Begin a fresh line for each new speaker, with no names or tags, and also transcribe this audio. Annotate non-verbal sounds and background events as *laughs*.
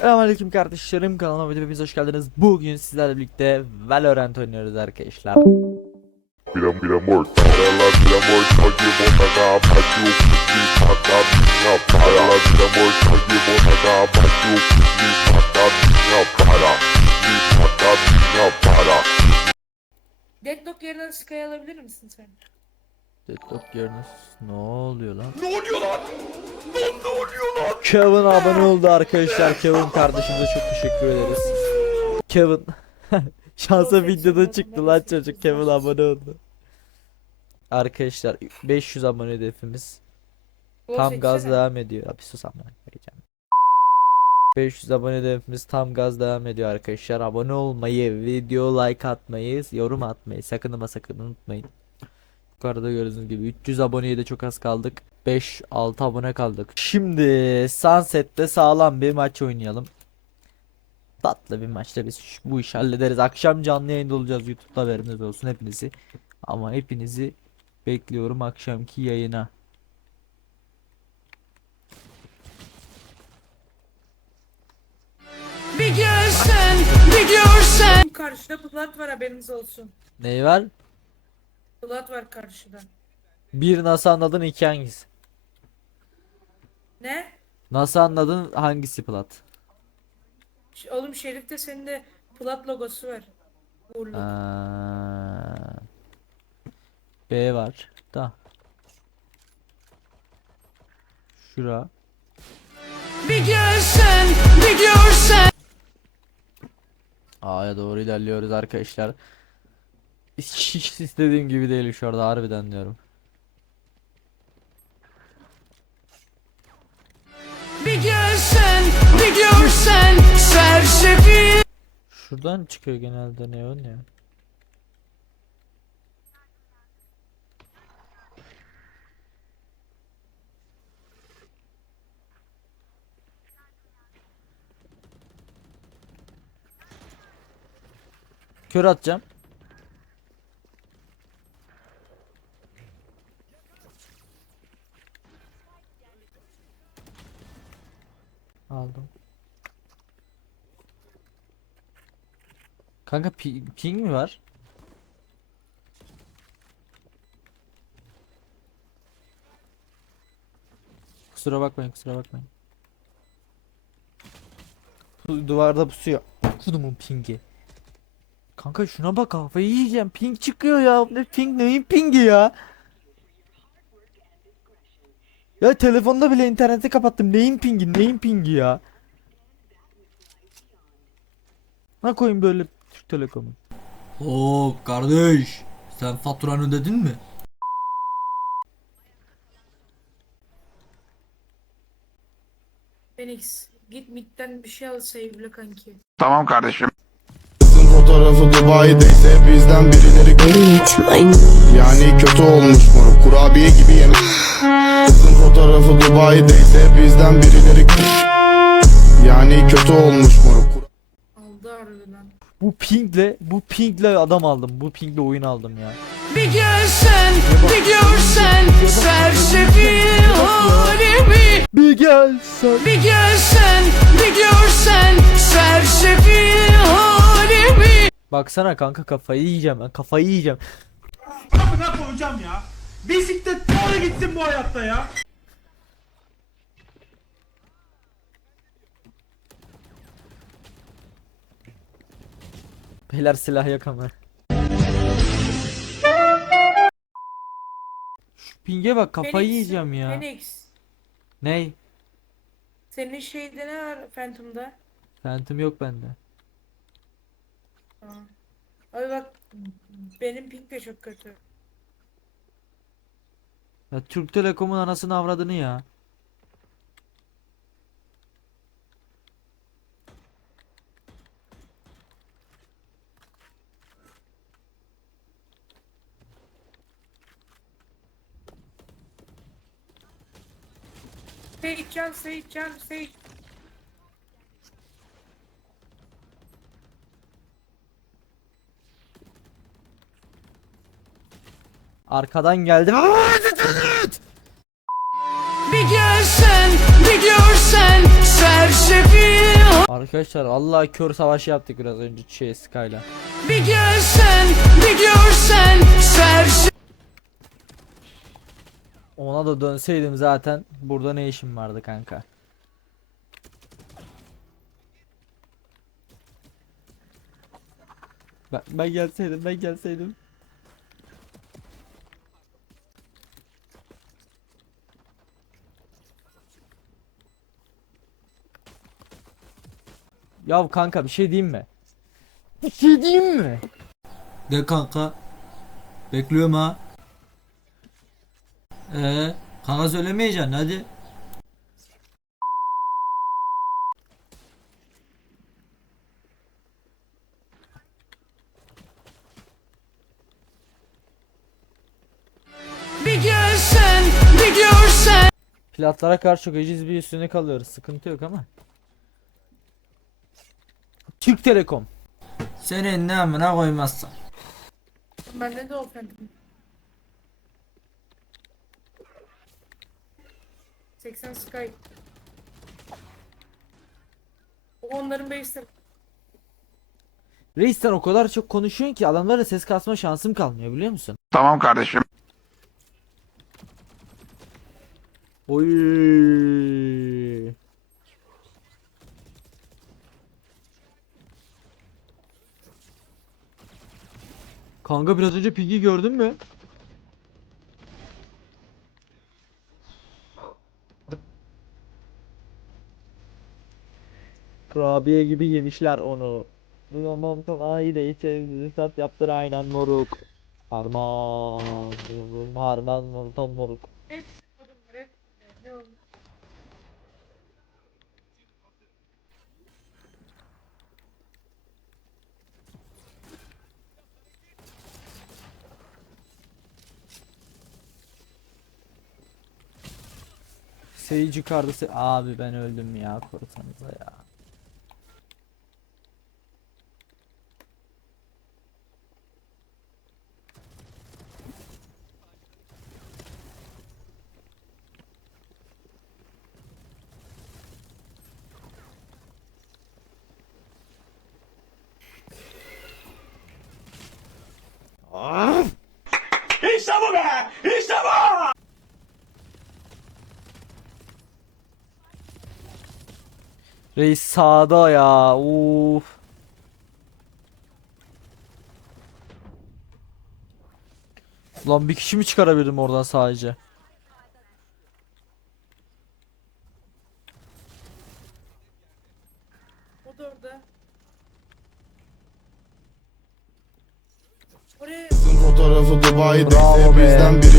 Selamünaleyküm kardeşlerim kanalıma hepiniz hoş geldiniz. Bugün sizlerle birlikte Valorant oynuyoruz arkadaşlar.
Deadlock yerine Sky alabilir misin sen?
Deadlock yerine ne oluyor lan? Ne oluyor lan? ne oluyor lan? Kevin abone oldu arkadaşlar. Kevin kardeşimize çok teşekkür ederiz. Kevin *laughs* şansa videoda çıktı lan çocuk. Kevin abone oldu. Arkadaşlar 500 abone hedefimiz. Tam gaz devam ediyor. Abi sus amına koyacağım. 500 abone hedefimiz tam gaz devam ediyor arkadaşlar. Abone olmayı, video like atmayı, yorum atmayı sakın ama sakın unutmayın. Yukarıda gördüğünüz gibi 300 aboneye de çok az kaldık. 5-6 abone kaldık. Şimdi Sunset'te sağlam bir maç oynayalım. Tatlı bir maçta biz bu işi hallederiz. Akşam canlı yayında olacağız YouTube'da haberiniz olsun hepinizi. Ama hepinizi bekliyorum akşamki yayına.
Bir görsen, bir görsen.
Karşıda Plat var haberiniz olsun.
Ney var?
Plat var karşıda.
Bir nasıl anladın iki hangisi?
Ne?
Nasıl anladın hangisi plat?
Ş- Oğlum Şerif'te senin de Plat logosu var. Uğurlu.
Aa, B var. Da. Şura.
Bir görsen, bir görsen.
A'ya doğru ilerliyoruz arkadaşlar. Hiç, istediğim gibi değil şu anda harbiden diyorum.
Bir görsen, bir görsen. Sersefil.
Şuradan çıkıyor genelde neon ya. Kör atacağım. Aldım. Kanka pi- ping mi var? Kusura bakmayın kusura bakmayın. Bu duvarda pusuyor. Kudumun pingi. Kanka şuna bak kafayı yiyeceğim. Ping çıkıyor ya. Ne ping neyin pingi ya? Ya telefonda bile interneti kapattım. Neyin pingi? Neyin pingi ya? Ne koyayım böyle Türk Telekom'u?
Oo kardeş, sen faturanı ödedin mi?
Phoenix git midden bir şey al save'le kanki.
Kızın fotoğrafı Dubai'deyse bizden birileri Yani kötü olmuş moruk kurabiye gibi yemek Kızın fotoğrafı Dubai'deyse bizden birileri Yani kötü olmuş moruk
Aldı harbi lan.
Bu pingle, bu pingle adam aldım. Bu pingle oyun aldım ya.
Bir görsen, bir görsen. Sersefil halimi.
Bir gelsen.
Bir görsen, bir görsen. Sersefil halimi.
Baksana kanka kafayı yiyeceğim ben. Kafayı yiyeceğim.
Amına koyacağım ya. Bisiklet doğru gitsin bu hayatta ya.
Beyler silah yok ama. Şu pinge bak kafayı
Phoenix,
yiyeceğim ya.
Phoenix.
Ney?
Senin şeyde ne var Phantom'da?
Phantom yok bende.
Aa. Abi bak benim ping de çok kötü.
Ya Türk Telekom'un anasını avradını ya.
Sage can, Sage.
Arkadan geldim.
Bir görsen, bir görsen. Sersefil
Arkadaşlar vallahi kör savaşı yaptık biraz önce şey Sky'la.
Bir gelsen bir görsen
Ona da dönseydim zaten burada ne işim vardı kanka. Ben, ben gelseydim ben gelseydim. Ya kanka bir şey diyeyim mi? Bir şey diyeyim mi?
De kanka. Bekliyorum ha. Ee, kanka söylemeyeceksin hadi.
bir gelsen bir görsen
Platlara karşı çok aciz bir üstüne kalıyoruz. Sıkıntı yok ama. Türk Telekom.
Senin ne amına koymazsın.
Bende de o phantom. 80 Sky. O onların base'leri.
Reis sen o kadar çok konuşuyorsun ki adamlara ses kasma şansım kalmıyor biliyor musun?
Tamam kardeşim.
Oy. Kanka biraz önce Piggy gördün mü? Kurabiye gibi yemişler onu. Aman ay de içeri sat yaptır aynen moruk. Harman, harman, moruk, Seyirci kardısı abi ben öldüm ya korusanıza ya.
İşte bu be! İşte bu!
Reis sağda ya. Uf. Lan bir kişi mi çıkarabildim oradan sadece?
O da orada. Oraya
Fotoğrafı Dubai'de
Bravo be.
bizden biri